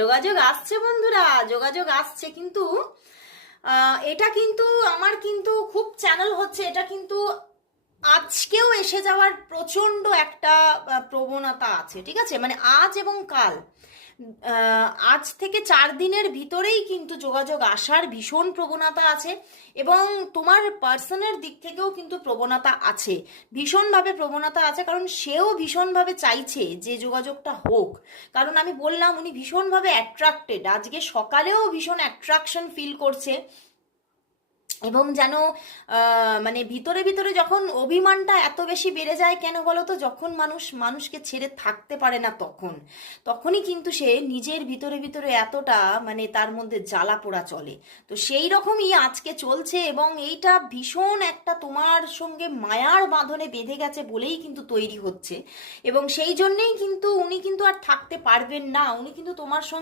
যোগাযোগ আসছে বন্ধুরা, যোগাযোগ আসছে, কিন্তু এটা কিন্তু আমার কিন্তু খুব চ্যানেল হচ্ছে, এটা কিন্তু আজকেও এসে যাওয়ার প্রচণ্ড একটা প্রবণতা আছে, ঠিক আছে? মানে আজ এবং কাল, আজ থেকে 4 দিনের ভিতরেই কিন্তু যোগাযোগ আসার ভীষণ প্রবণতা আছে, এবং তোমার পার্সনের দিক থেকেও কিন্তু প্রবণতা আছে, ভীষণভাবে প্রবণতা আছে, কারণ সেও ভীষণভাবে চাইছে যে যোগাযোগটা হোক। কারণ আমি বললাম উনি ভীষণভাবে অ্যাট্রাক্টেড, আজকে সকালেও ভীষণ অ্যাট্রাকশন ফিল করছে, এবং যেন মানে ভিতরে ভিতরে যখন অভিমানটা এত বেশি বেড়ে যায় কেন বলো তো, যখন মানুষ মানুষকে ছেড়ে থাকতে পারে না, তখনই কিন্তু সে নিজের ভিতরে ভিতরে এতটা মানে তার মধ্যে জ্বালা পোড়া চলে। তো সেই রকমই আজকে চলছে, এবং এইটা ভীষণ একটা তোমার সঙ্গে মায়ার বাঁধনে বেঁধে গেছে বলেই কিন্তু তৈরি হচ্ছে, এবং সেই জন্যেই কিন্তু উনি কিন্তু আর থাকতে পারবেন না, উনি কিন্তু তোমার সঙ্গে